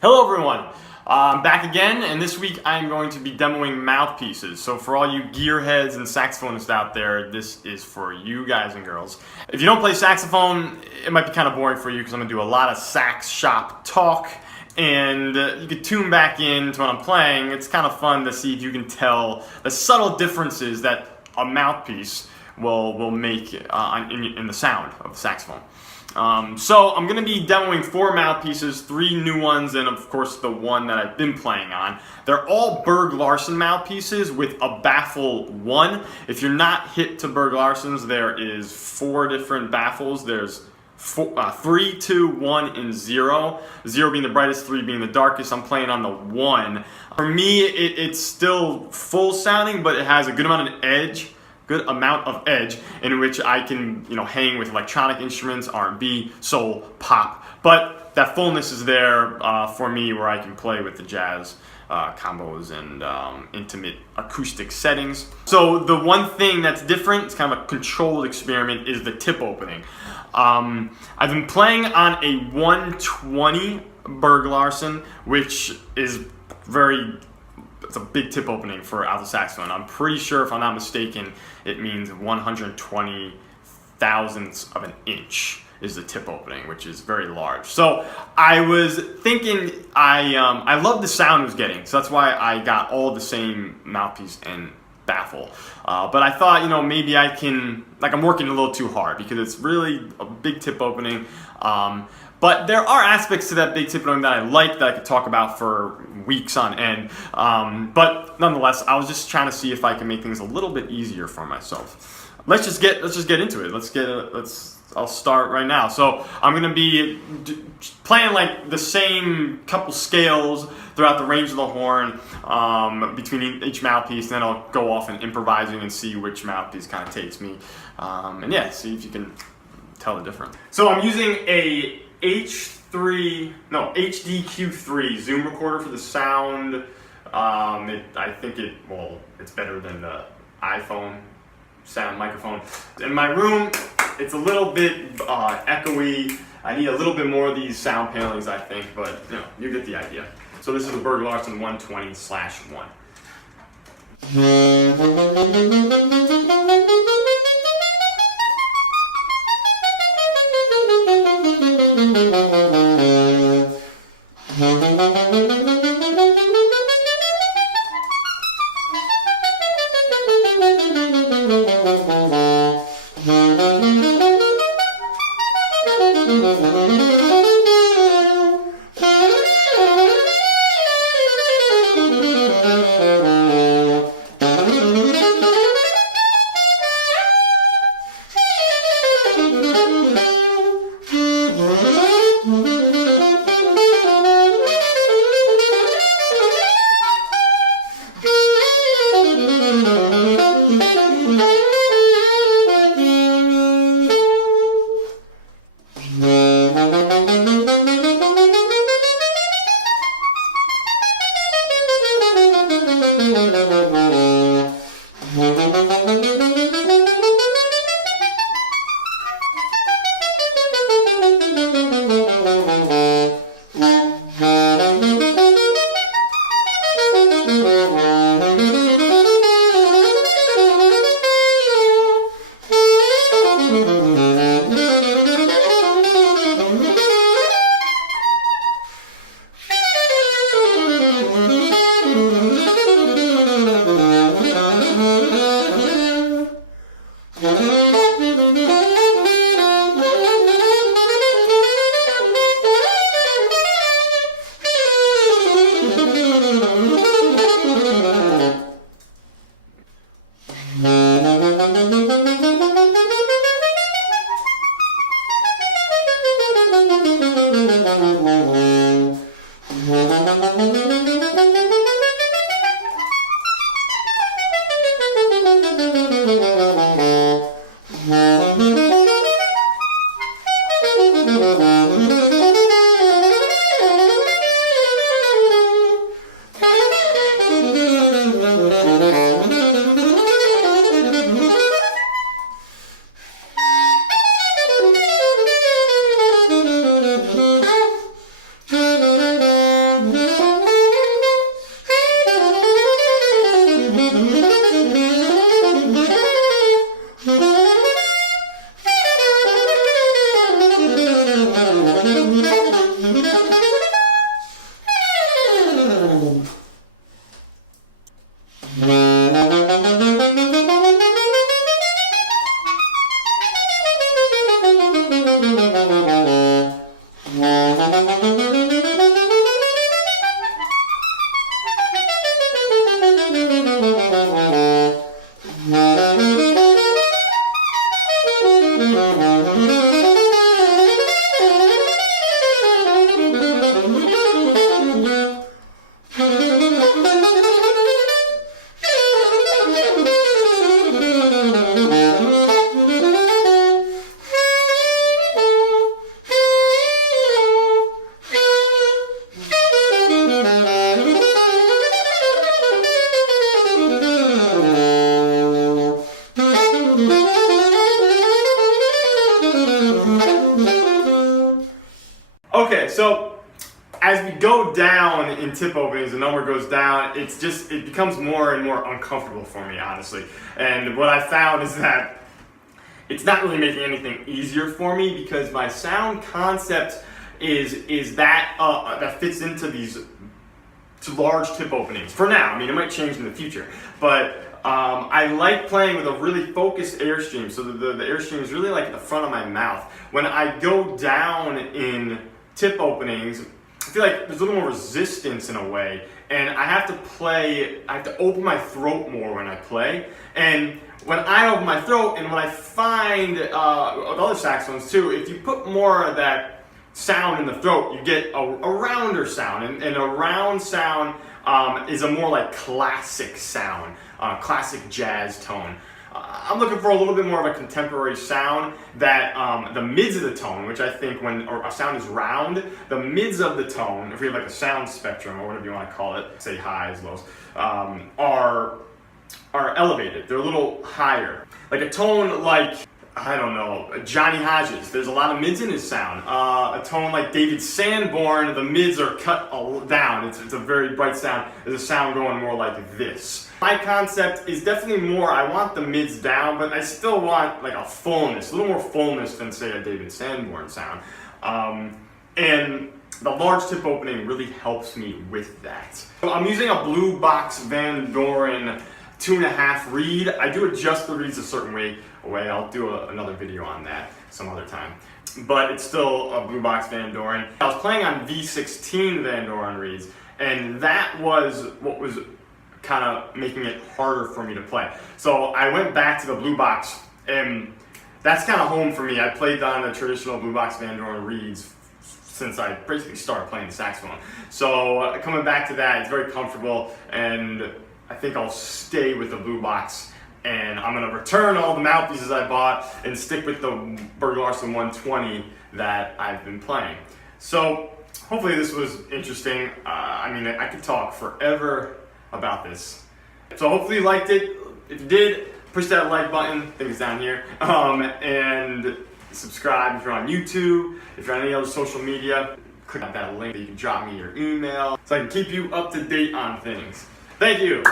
Hello everyone, I'm back again, and this week I'm going to be demoing mouthpieces. So for all you gearheads and saxophonists out there, this is for you guys and girls. If you don't play saxophone, it might be kind of boring for you because I'm going to do a lot of sax shop talk, and you can tune back in to what I'm playing. It's kind of fun to see if you can tell the subtle differences that a mouthpiece will make in the sound of the saxophone. So I'm going to be demoing 4 mouthpieces, 3 new ones, and of course the one that I've been playing on. They're all Berg Larsen mouthpieces with a baffle 1. If you're not hit to Berg Larsen's, there is 4 different baffles. There's 3, 2, 1, and 0. 0 being the brightest, 3 being the darkest. I'm playing on the 1. For me, it's still full sounding, but it has a good amount of edge. Good amount of edge in which I can, hang with electronic instruments, R&B, soul, pop. But that fullness is there for me, where I can play with the jazz combos and intimate acoustic settings. So the one thing that's different, it's kind of a controlled experiment, is the tip opening. I've been playing on a 120 Berg Larsen, which is it's a big tip opening for alto saxophone. I'm pretty sure, if I'm not mistaken, it means 120 thousandths of an inch is the tip opening, which is very large. So I was thinking, I love the sound it was getting, so that's why I got all the same mouthpiece and baffle. But I thought, maybe I can, I'm working a little too hard because it's really a big tip opening. But there are aspects to that big tip opening that I like, that I could talk about for weeks on end. But nonetheless, I was just trying to see if I can make things a little bit easier for myself. Let's just get into it. I'll start right now. So I'm gonna be playing the same couple scales throughout the range of the horn between each mouthpiece, and then I'll go off and improvising and see which mouthpiece kind of takes me. And yeah, see if you can tell the difference. So I'm using a HDQ3 Zoom recorder for the sound. I think it's better than the iPhone sound microphone. In my room, it's a little bit echoey. I need a little bit more of these sound panelings, I think, but you get the idea. So this is the Berg Larsen 120/1. as we go down in tip openings, the number goes down, it becomes more and more uncomfortable for me, honestly. And what I found is that it's not really making anything easier for me, because my sound concept is that fits into these large tip openings for now. I mean, it might change in the future, but I like playing with a really focused airstream, so the airstream is really like at the front of my mouth. When I go down in tip openings, I feel like there's a little more resistance in a way, and I have to open my throat more when I play. And when I open my throat, and when I find with other saxophones too, if you put more of that sound in the throat, you get a rounder sound, and a round sound is a more like classic sound, classic jazz tone. I'm looking for a little bit more of a contemporary sound that the mids of the tone, which I think when a sound is round, the mids of the tone, if we have like a sound spectrum or whatever you want to call it, say highs, lows, are elevated. They're a little higher. Like a tone like, I don't know, Johnny Hodges, there's a lot of mids in his sound. A tone like David Sanborn, the mids are cut down. It's a very bright sound. There's a sound going more like this. My concept is definitely more, I want the mids down, but I still want like a fullness, a little more fullness than say a David Sanborn sound. And the large tip opening really helps me with that. So I'm using a Blue Box Van Doren 2.5 reed. I do adjust the reeds a certain way. I'll do another video on that some other time. But it's still a Blue Box Van Doren. I was playing on V16 Van Doren reeds, and that was what was kind of making it harder for me to play. So I went back to the Blue Box, and that's kind of home for me. I played on the traditional Blue Box Van Doren reeds since I basically started playing the saxophone. So coming back to that, it's very comfortable, and I think I'll stay with the Blue Box, and I'm going to return all the mouthpieces I bought and stick with the Berg Larsen 120 that I've been playing. So hopefully this was interesting. I mean, I could talk forever about this. So hopefully you liked it. If you did, push that like button, I think it's down here, and subscribe if you're on YouTube. If you're on any other social media, click on that link. You can drop me your email so I can keep you up to date on things. Thank you.